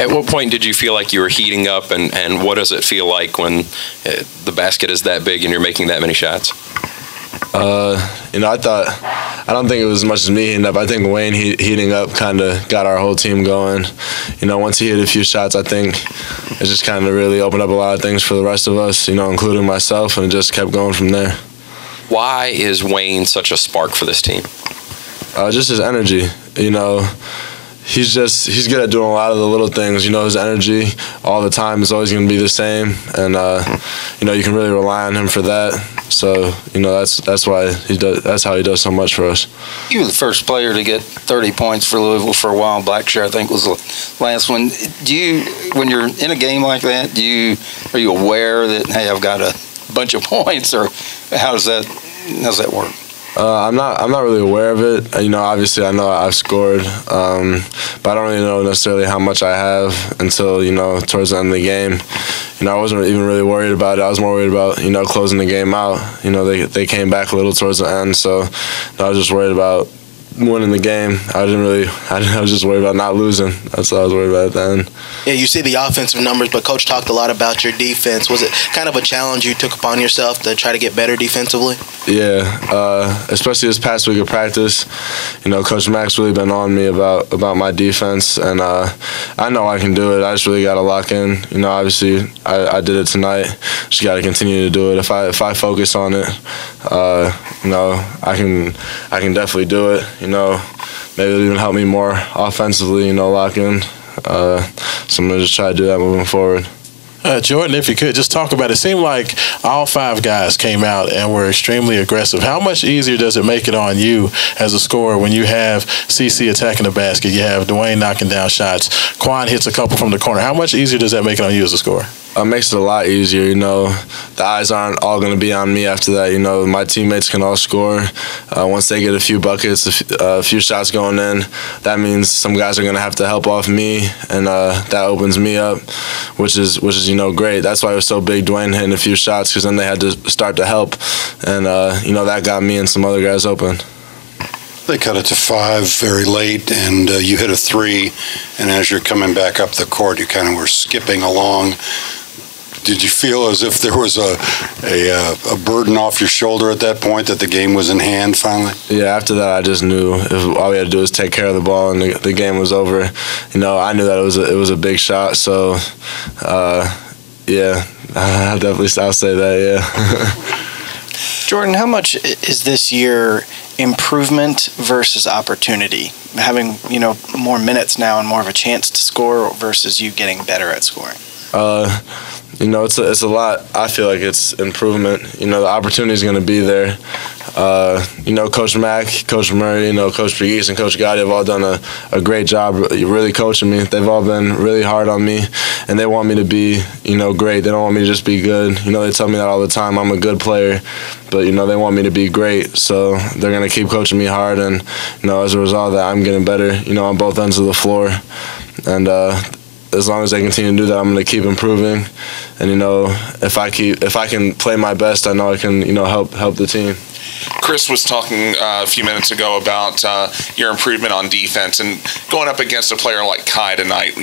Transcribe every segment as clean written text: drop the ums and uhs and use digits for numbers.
At what point did you feel like you were heating up, and what does it feel like when the basket is that big and you're making that many shots? I don't think it was as much as me heating up. I think Wayne heating up kind of got our whole team going. Once he hit a few shots, I think it just kind of really opened up a lot of things for the rest of us, including myself, and it just kept going from there. Why is Wayne such a spark for this team? Just his energy, He's good at doing a lot of the little things. His energy all the time is always going to be the same, and you can really rely on him for that. So that's why he does. That's how he does so much for us. You were the first player to get 30 points for Louisville for a while. Blackshear, I think, was the last one. When you're in a game like that, are you aware that, hey, I've got a bunch of points, or how does that work? I'm not really aware of it. Obviously I know I've scored, but I don't really know necessarily how much I have until, towards the end of the game. I wasn't even really worried about it. I was more worried about, closing the game out. They came back a little towards the end, so I was just worried about winning the game. I was just worried about not losing. That's what I was worried about at the end. Yeah, you see the offensive numbers, but Coach talked a lot about your defense. Was it kind of a challenge you took upon yourself to try to get better defensively? Yeah, especially this past week of practice. Coach Mack's really been on me about my defense, and I know I can do it. I just really got to lock in. Obviously I did it tonight. Just got to continue to do it. If I focus on it, I can definitely do it. Maybe it'll even help me more offensively, lock in. So I'm going to just try to do that moving forward. Jordan, if you could, just talk about it. It seemed like all 5 guys came out and were extremely aggressive. How much easier does it make it on you as a scorer when you have CC attacking the basket, you have Dwayne knocking down shots, Quan hits a couple from the corner? How much easier does that make it on you as a scorer? It makes it a lot easier, The eyes aren't all going to be on me after that. My teammates can all score. Once they get a few buckets, a few shots going in, that means some guys are going to have to help off me, and that opens me up, which is great. That's why it was so big, Dwayne hitting a few shots, because then they had to start to help, and that got me and some other guys open. They cut it to 5 very late, and you hit a 3, and as you're coming back up the court, you kind of were skipping along. Did you feel as if there was a burden off your shoulder at that point, that the game was in hand finally? Yeah, after that I just knew if all we had to do was take care of the ball and the game was over. I knew that it was a big shot, so yeah, I'll say that, yeah. Jordan, how much is this year improvement versus opportunity? Having, more minutes now and more of a chance to score versus you getting better at scoring? It's a lot. I feel like it's improvement. The opportunity is going to be there. Coach Mack, Coach Murray, Coach Pegues, and Coach Gotti have all done a great job really coaching me. They've all been really hard on me, and they want me to be, great. They don't want me to just be good. They tell me that all the time. I'm a good player, but, they want me to be great. So they're going to keep coaching me hard, and, as a result of that, I'm getting better, on both ends of the floor. And as long as they continue to do that, I'm going to keep improving. And, if I can play my best, I know I can, help the team. Chris was talking a few minutes ago about your improvement on defense and going up against a player like Kai tonight.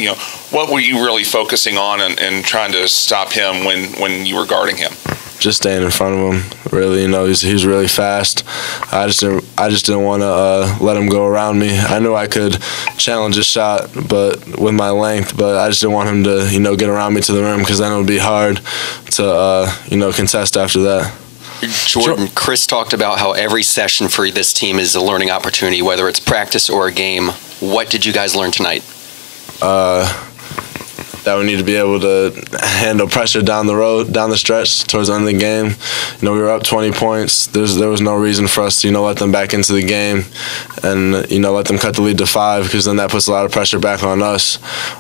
What were you really focusing on and trying to stop him when you were guarding him? Just staying in front of him. Really, he's really fast. I just didn't want to let him go around me. I knew I could challenge his shot, but with my length. But I just didn't want him to get around me to the rim, because then it would be hard to contest after that. Jordan, Chris talked about how every session for this team is a learning opportunity, whether it's practice or a game. What did you guys learn tonight? That we need to be able to handle pressure down the stretch towards the end of the game. We were up 20 points. There was no reason for us to, let them back into the game and, let them cut the lead to 5, because then that puts a lot of pressure back on us.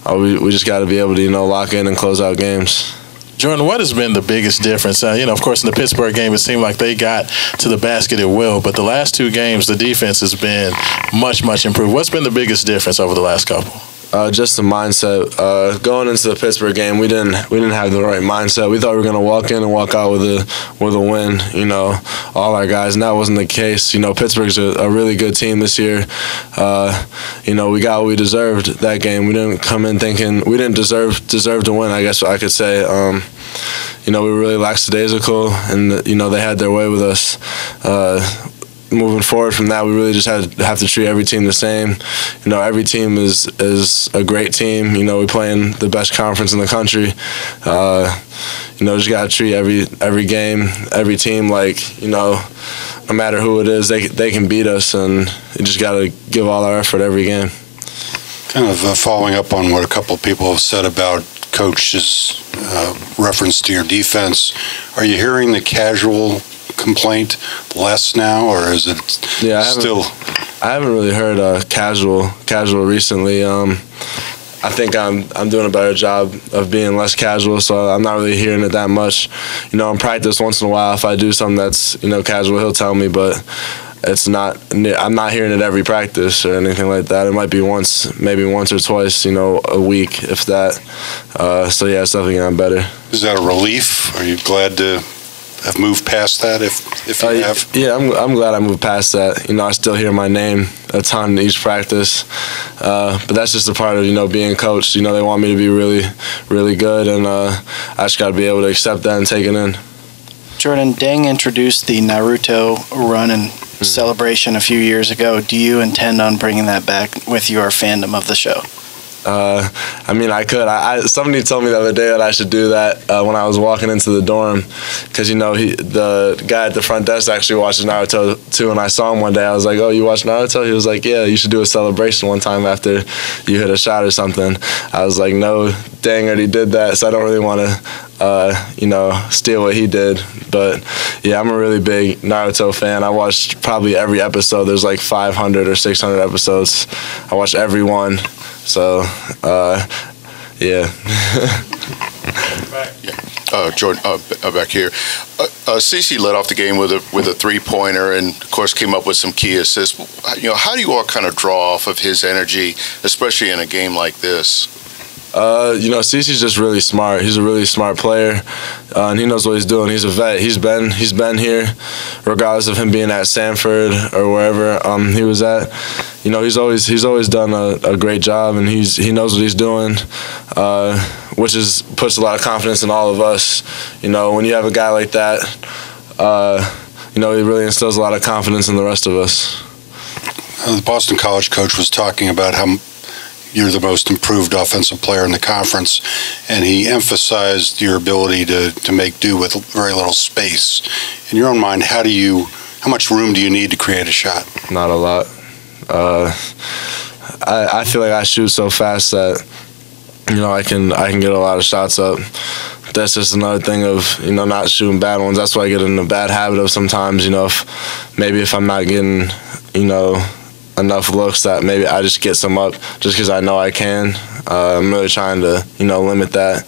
We just got to be able to, lock in and close out games. Jordan, what has been the biggest difference? Of course, in the Pittsburgh game, it seemed like they got to the basket at will, but the last 2 games, the defense has been much, much improved. What's been the biggest difference over the last couple? Just the mindset. Going into the Pittsburgh game, we didn't have the right mindset. We thought we were going to walk in and walk out with a win. You know, all our guys, and that wasn't the case. You know, Pittsburgh's a really good team this year. You know, we got what we deserved that game. We didn't come in thinking we didn't deserve to win, I guess I could say. You know, we were really lackadaisical, and you know they had their way with us. Moving forward from that, we really just have to treat every team the same. You know, every team is a great team. You know, we play in the best conference in the country. You know, just got to treat every game, every team like, you know, no matter who it is, they can beat us, and you just got to give all our effort every game. Kind of following up on what a couple of people have said about Coach's reference to your defense, are you hearing the casual complaint less now, or is it still? I haven't really heard casual recently. I think I'm doing a better job of being less casual, so I'm not really hearing it that much. You know, in practice, once in a while, if I do something that's, you know, casual, he'll tell me, but it's not. I'm not hearing it every practice or anything like that. It might be maybe once or twice, you know, a week, if that. So yeah, it's definitely gotten better. Is that a relief? Are you glad to have moved past that, if you have? Yeah, I'm glad I moved past that. You know, I still hear my name a ton in each practice, but that's just a part of, you know, being coached. You know, they want me to be really, really good, and I just got to be able to accept that and take it in. Jordan, Deng introduced the Naruto run and celebration a few years ago. Do you intend on bringing that back with your fandom of the show? I mean, I could. Somebody told me the other day that I should do that when I was walking into the dorm, because, you know, the guy at the front desk actually watches Naruto too, and I saw him one day. I was like, "Oh, you watch Naruto?" He was like, "Yeah, you should do a celebration one time after you hit a shot or something." I was like, "No, dang, already did that, so I don't really want to you know, steal what he did." But yeah, I'm a really big Naruto fan. I watched probably every episode. There's like 500 or 600 episodes. I watched every one. So, yeah. Jordan, back here. CeCe led off the game with a three-pointer, and of course came up with some key assists. You know, how do you all kind of draw off of his energy, especially in a game like this? You know, CeCe's just really smart. He's a really smart player, and he knows what he's doing. He's a vet. He's been here, regardless of him being at Sanford or wherever he was at. You know, he's always done a great job, and he knows what he's doing, which puts a lot of confidence in all of us. You know, when you have a guy like that, you know, he really instills a lot of confidence in the rest of us. The Boston College coach was talking about how you're the most improved offensive player in the conference, and he emphasized your ability to make do with very little space. In your own mind, how much room do you need to create a shot? Not a lot. I feel like I shoot so fast that, you know, I can get a lot of shots up. That's just another thing of, you know, not shooting bad ones. That's why I get in a bad habit of sometimes, you know, if I'm not getting, you know, enough looks, that maybe I just get some up just because I know I can. I'm really trying to, you know, limit that.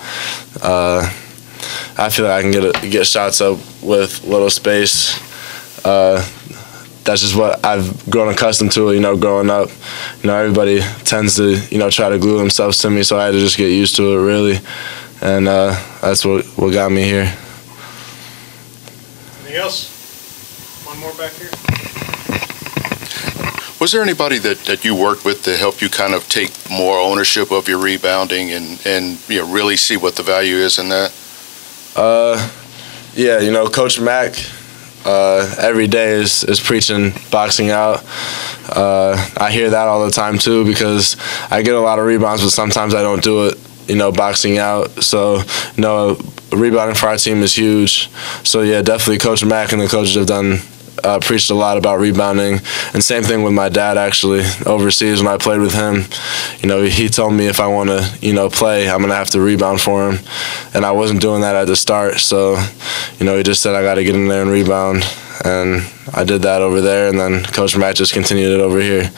I feel like I can get shots up with little space. That's just what I've grown accustomed to, you know, growing up. You know, everybody tends to, you know, try to glue themselves to me, so I had to just get used to it, really. And that's what got me here. Anything else? One more back here. Was there anybody that you worked with to help you kind of take more ownership of your rebounding and you know, really see what the value is in that? Yeah, you know, Coach Mack every day is preaching boxing out. I hear that all the time too, because I get a lot of rebounds, but sometimes I don't do it, you know, boxing out. So, you know, rebounding for our team is huge. So yeah, definitely Coach Mack and the coaches have preached a lot about rebounding. And same thing with my dad, actually, overseas when I played with him. You know, he told me if I want to, you know, play, I'm going to have to rebound for him. And I wasn't doing that at the start. So, you know, he just said I got to get in there and rebound. And I did that over there, and then Coach Matt just continued it over here.